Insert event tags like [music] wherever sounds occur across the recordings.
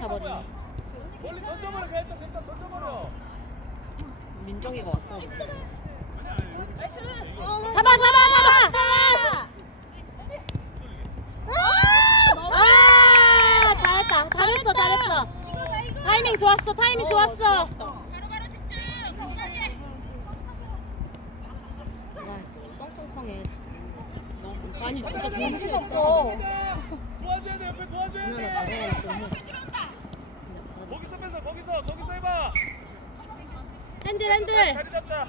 차버려. 멀리 던져버려 됐다 됐다 던져버려 민정이가 왔어. 잡아 잡아 잡아! 아! 잘했다. 잘했어. 잘했어. 타이밍 좋았어. 타이밍 좋았어. 뻥뻥뻥해. 아니 진짜 정신 없어. 도와줘야 돼 옆에 도와줘야 돼 해. 거기서 뺏어 거기서 거기서 해봐 핸들 핸들. 자리 잡자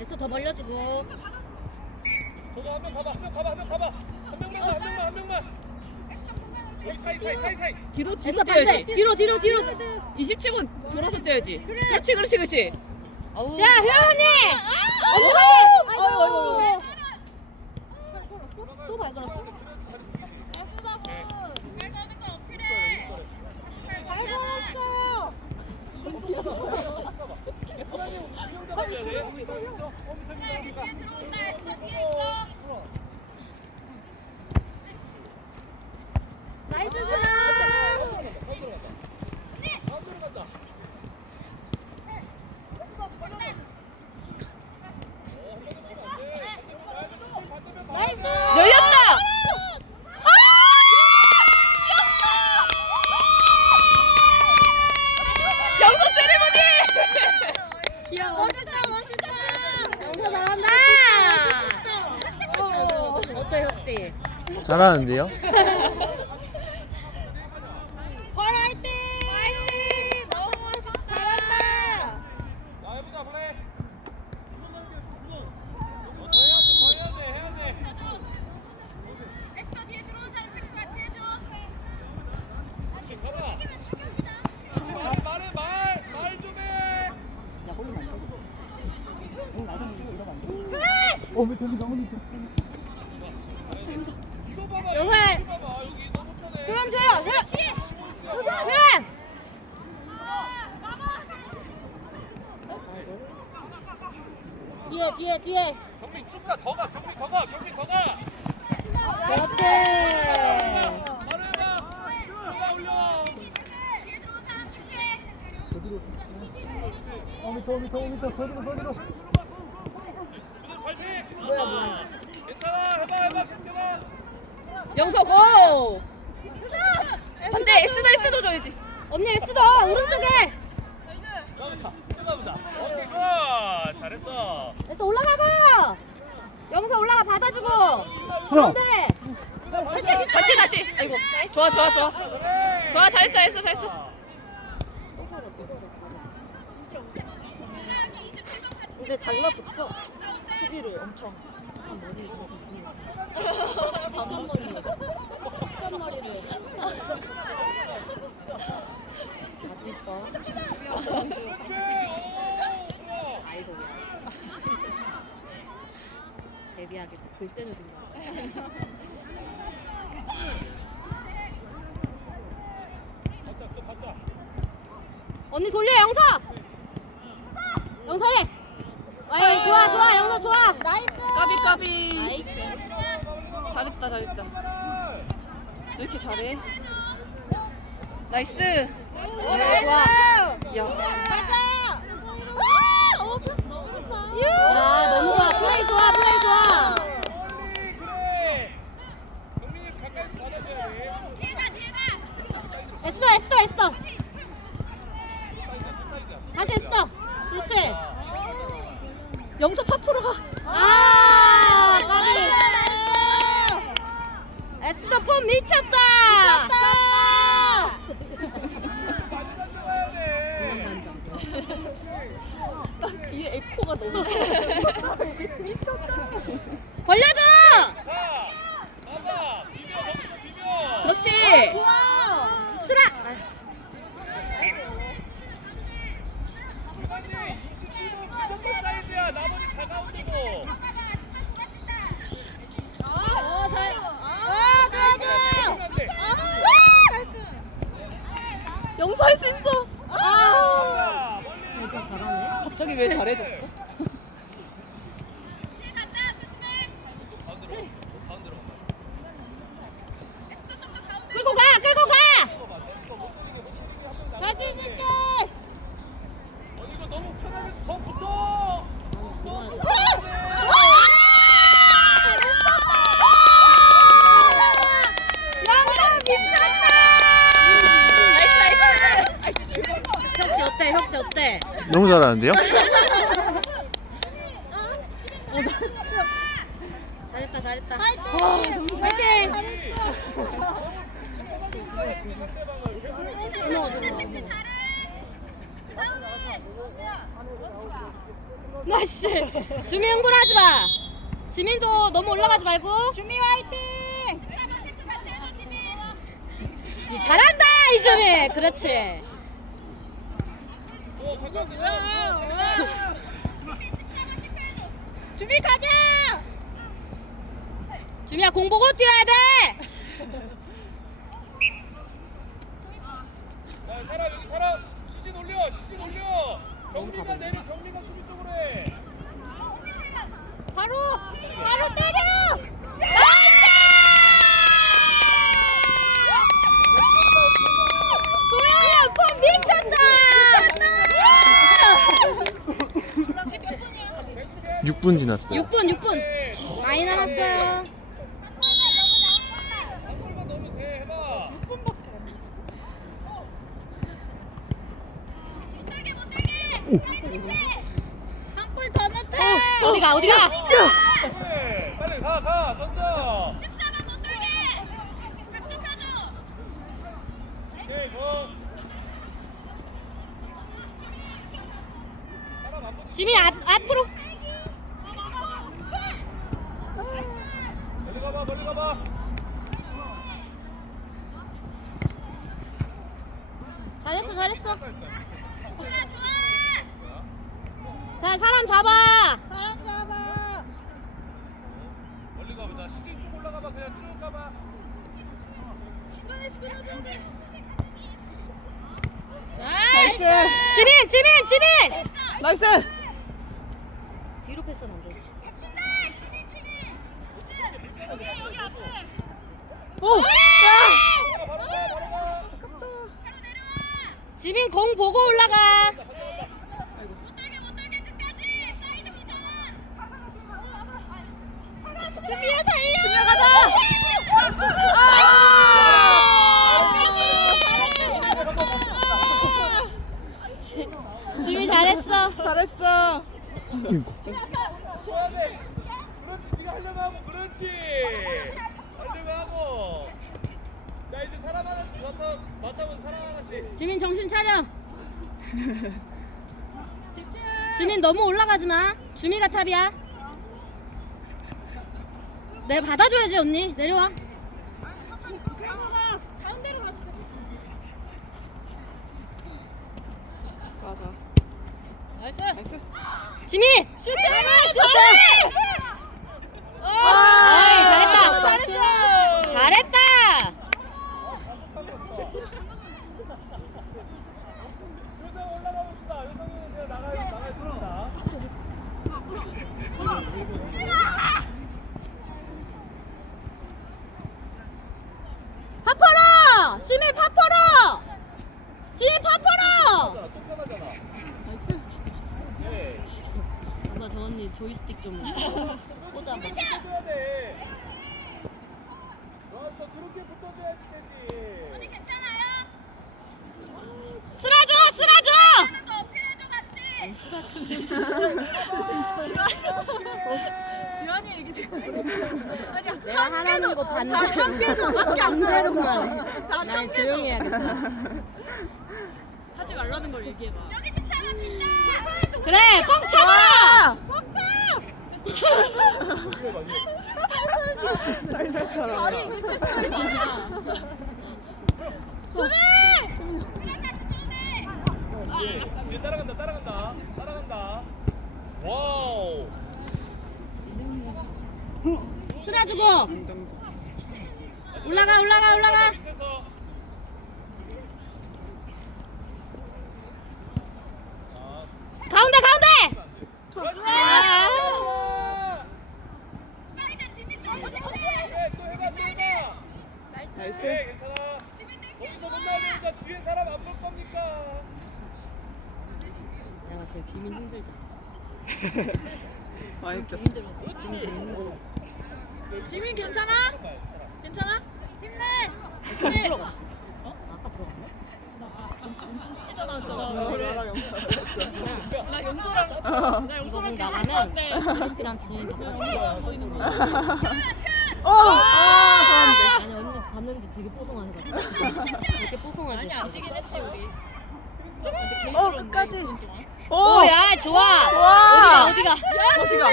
에스터 더 벌려주고. 저거 한명 가봐 한 명 가봐 한 명 가봐 한 명만 한 명만 한 명만 여기 사이 사이 사이 사이 뒤로 뒤로 에스터. 뛰어야지. 뒤로 뒤로 뒤로. 27분 돌아서 뛰어야지. 그렇지 그렇지 그렇지. 자 효연이. 어머. 아이고 아이고. 또 발 걸었어? 잡아줘야 돼 나이스 준아. 가운데로 간다 나이스. 열렸다. 영서 세레모니. 귀여워. 멋있다 멋있다. 영서 잘한다. 어때 혁띠? 잘하는데요? 화이팅! 화이팅! 너무 멋있다. 잘한다. 어, 가라 그렇지 말해 말해 말말 좀해 이거 봐봐 영서야. 이거 봐봐 여기 너무 편해 효연 줘요. 효연. 효연. 뒤에 뒤에 뒤에. 경민 쭉가 더가 경민 더가 경민 더가 그렇지. 말해봐 올라 올려 무슨 파이팅 뭐야, 뭐야. 괜찮아 해봐 해봐 괜찮아 영서 고. 반대 S도 S도 줘야지. 언니 S다 오른쪽에. 가보자 가보자 오케이 굿 잘했어 S 올라가고. 영서 올라가 받아주고. 가운데. 다시 다시 다시. 아이고. 좋아 좋아 좋아. 좋아 잘했어 잘했어 잘했어. 근데 달라붙어 수비를 엄청 밥머리를. 밥머리를. 진짜 이뻐. 아이돌이야. 데뷔하겠어. 볼 때는 준다. 바짝 또 바짝 언니 돌려 영서. 영서 해. 아이 좋아 좋아 영서 좋아. 나이스. 까비 까비. 나이스. 잘했다 잘했다. 왜 이렇게 잘해? 나이스. 네, 좋아. 야. 아 너무 좋아. 플레이 좋아 플레이 좋아. 에스더 에스더 에스더. 사이드 사이드 다시 에스더. 그렇지. 영서 파포로 가. 아 까비. 에스더 폼 미쳤다. 돼난 뒤에 에코가 너무. 벌려줘. 자 나가 비벼 거기서 비벼 그렇지. 쓰라. 이만희 27분 무조건 사이즈야 나머지 다 가운데고 어 잘. 아 좋아 좋아. 안 돼. 영서 할 수 있어. 아. 자, 멀리 갑자기 왜 잘해졌어? 너무 잘 하는데요? 잘했다 잘했다. 파이팅. 파이팅. 나씨 주민 흥분하지 마. 지민도 너무 올라가지 말고. 주민 화이팅. 이 잘한다 이주민. 그렇지. 주민 가자. 주민아 공 보고 뛰어야 돼. 자, 사람 여기 사람 시진 올려 시진 올려 경리가 내려 경리가 수비 쪽으로 해 바로 바로 때려. 조야 폼 미쳤다. 6분 지났어요. 6분 6분 많이 남았어요. 넣으면 돼 해봐 어디가 어디가? 빨리 가 가 던져 오케이 붙여 지민 앞 앞으로. 멀리 가봐 멀리 가봐 잘했어 잘했어. 자 사람 잡아. 멀리 가보자 시진 쭉 올라가봐 그냥 쭉 가봐 나이스. 지민 지민 지민. 나이스. 뒤로 패스는 안 돼. 오. 야. 지민 공 보고 올라가. 준비해 달려. 준비해 가자. 지민 잘했어. 잘했어. 줘야 돼 그렇지 네가 하려고 하고 그렇지 하려고 하고 야 이제 사람 하나씩 맡아 맡아본 사람 하나씩 지민 정신 차려. 지민 너무 올라가지 마. 주미가 탑이야. 내 받아줘야지 언니. 내려와. 좋아 좋아. 나이스. 나이스. 지민 슈트 슈트. 아이 잘했다. 잘했어. 잘했다. 요정 올라가 봅시다 요정이는 그냥 나가야 나가야 됩니다 파퍼러! 지민 파퍼러! 지민 파퍼러! 자, 똑똑하잖아 네 조이스틱 좀 꽂아봐. 그렇게 붙어줘야지 되지 쓰라줘 쓰라줘! 아니, [laughs] 지환이 얘기 듣고 내가 하라는 거 반대로 반대로만 해. 난 조용히 해야겠다. 하지 말라는 걸 얘기해봐. 그래 뻥 쳐봐라! 예, 뒤에 따라간다 따라간다 따라간다 와우 쓰라주고 올라가 올라가 올라가 밑에서 가운데 가운데! 아. 아! 네, 또 해봐 또 해봐 나이스. 네 괜찮아 거기서 못 나오니까 뒤에 사람 안 볼 겁니까 내가 봤을 때 지민 힘들다. 많이 꼈어. 지민 지민 힘들어. 지민 괜찮아? 괜찮아? 힘내. 아까 들어갔나? 어? 아까 들어갔나? 진짜 나왔잖아. 나랑 영상. 나 영서랑 이거 나공 영서랑 계속 나가면 했었는데. 지름이랑 지민 바꿔줄게. 어! 아, 아니 언니 봤는데 되게 뽀송하게 봤어. [laughs] 이렇게 뽀송하지? 아니 안 뛰긴 했지 우리. 근데 어, 끝까지. 오, 야, 좋아. 좋아. 어디가, 어디가? 아, 어디가?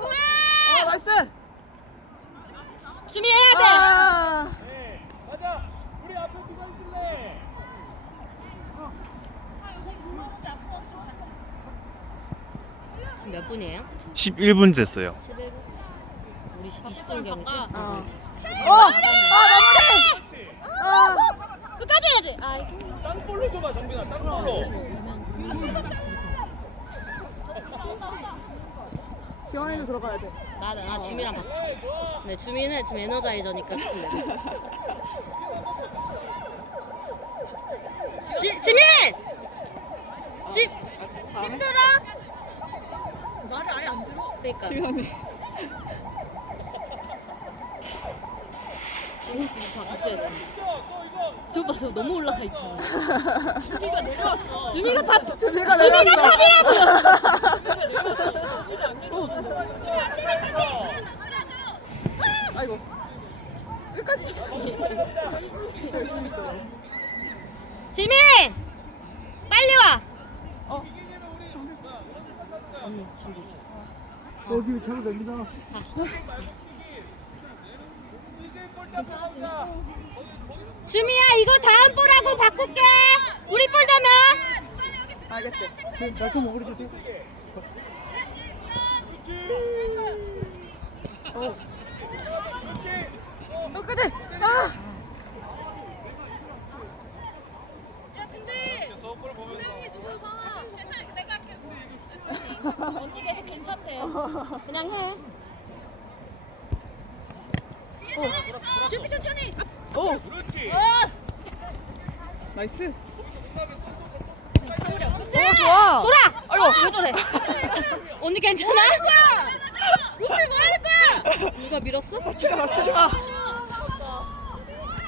어, 나이스. 준비해야 돼. 아. 네, 가자. 우리 앞에 누가 있을래? 지금 몇 분이에요? 11분 됐어요. 11분? 우리 20분 경이지? 어. 어. 아, 마무리. 아. 끝까지 해야지. 아이고. 땅볼로 줘봐, 정빈아. 오면 지민이 지원이도 들어가야 돼. 나, 나 주민이랑 바꿔. 네. 근데 주민은 지금 에너자이저니까 조금 내려. 지, 지민! 지, 힘들어? 말을 아예 안 들어. 그니까. 지원이. 지민 지금 돼. 이거, 또 이거. 저 봐, 저 너무 올라가 있잖아. 주미가 내려왔어. 주민이가 밥, 주민이가 내려왔어. 탑이라고! 아이고. 끝까지. 지민! 빨리 와! 어. 언니, 준비. 여기 저로 됩니다. 주미야, 이거 다음 볼하고 바꿀게! 우리 볼 되면! 알겠지. 날좀 먹으리 주세요. 어. 끝까지. 아. [laughs] 언니 계속 괜찮대. 그냥 해. 준비 천천히. 오. 그렇지. 나이스. 그렇지! 오, 좋아. 돌아! 아이고. 왜 저래? [laughs] 언니 괜찮아? 못해 뭐할 거야? 누가 밀었어? 마. 다치지 마. 가다, 좋아.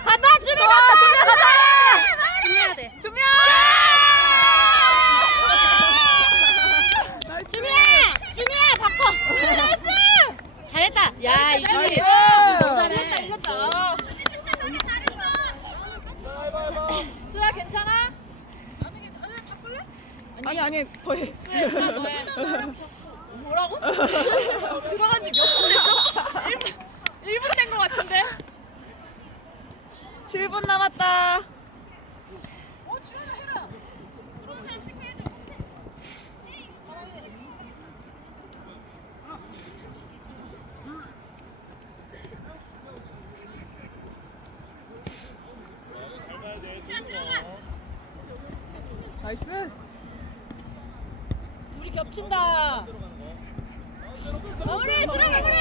가다! 준비야 가자. 준비해야 돼. 준비야. 나이스. 주미야! 주미야, 바꿔! 나이스! 잘했다. 야, 이주미. 나이스. 너무 잘해. 이겼다. 수라 괜찮아? 아니 아니 더해. 수라 너해. 뭐라고? [laughs] 들어간 지 몇 분 됐죠? 1분 1분 된거 같은데. 7분 남았다. 나이스. 둘이 겹친다. 마무리 수라 마무리.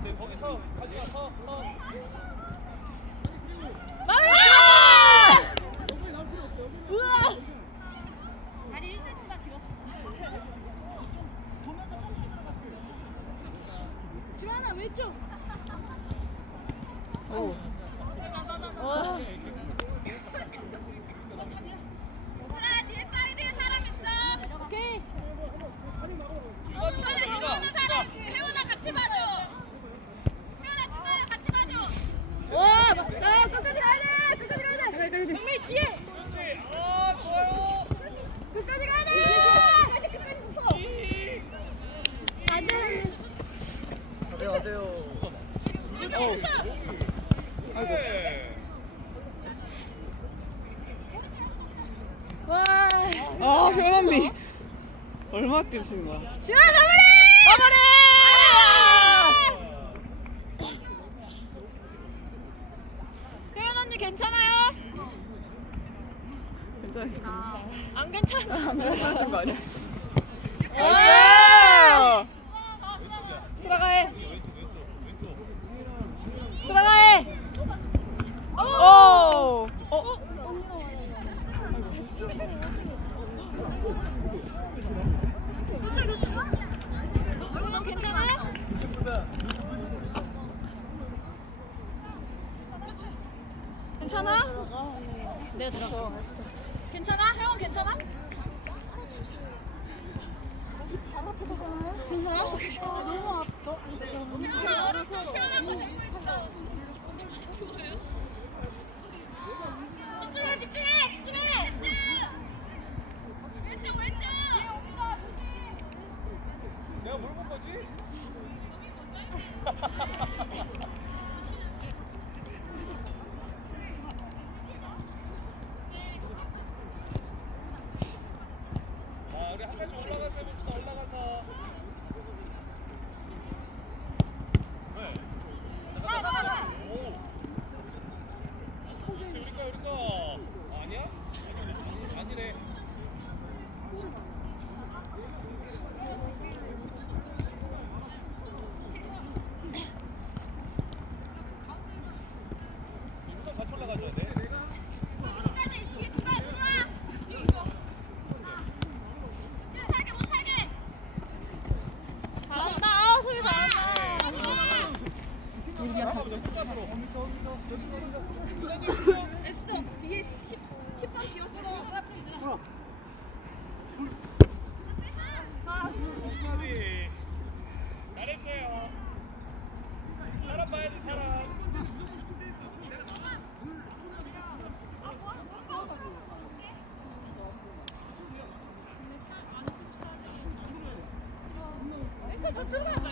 이제 거기서 가지 마. 서, 서. 마무리. 우와. 다리 1cm만 길었어. 보면서 천천히 들어갔어. 지환아 왼쪽. 오. 어. 수라 뒤에 사이드에 사람 있어. 오케이. 중간에 들어오는 사람 혜원아 같이 봐줘. 혜원아 중간에 같이 봐줘. 와, 나 끝까지 가야 돼. 끝까지 가야 돼. 가자 가자. 정민 뒤에. 그렇지. 아, 좋아요. 끝까지 가야 돼. 끝까지 붙어. 안 돼. 어때요 어때요. 네. 와. 아 효연 언니. 얼마 뛰시는 거야? 지환 마무리. 혜연 언니 괜찮아요? 괜찮으신가? 안 괜찮아. 괜찮으신 거 아니야? 괜찮아? 네, 내가 들어. 어, 괜찮아? 혜원 괜찮아? 괜찮아? 너무 아파. 너무 아파. 태어난 거 되고 있어. 真的。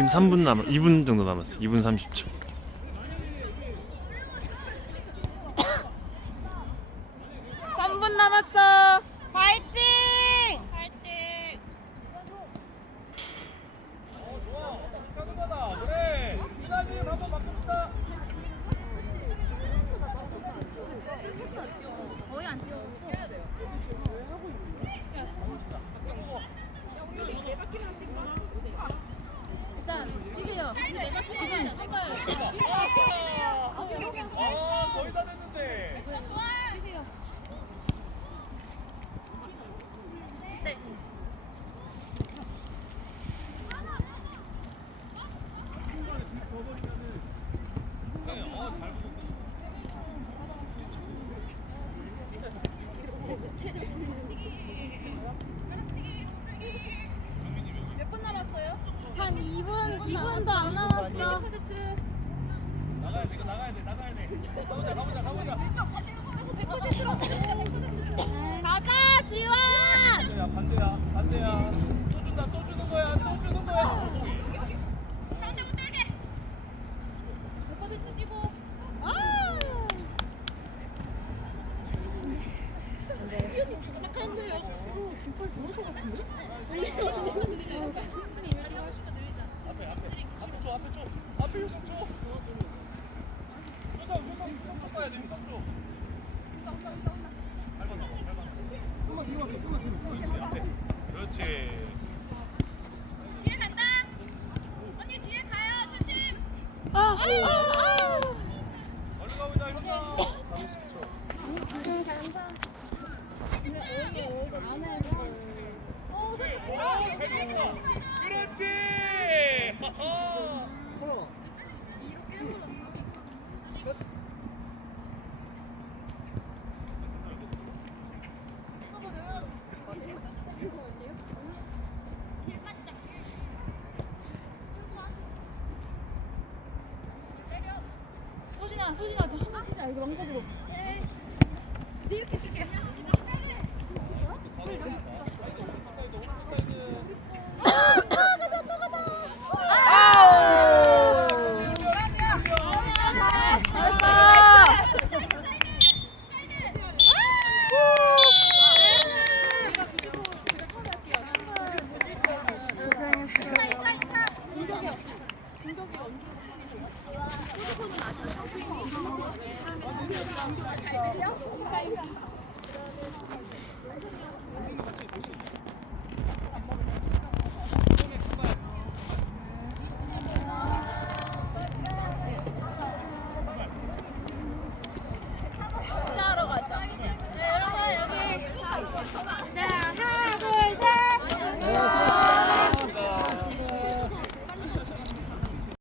지금 3분 남 2분 정도 남았어. 2분 30초. 앞에 앞에 앞에 좀 앞에 좀 앞에 좀 아무것도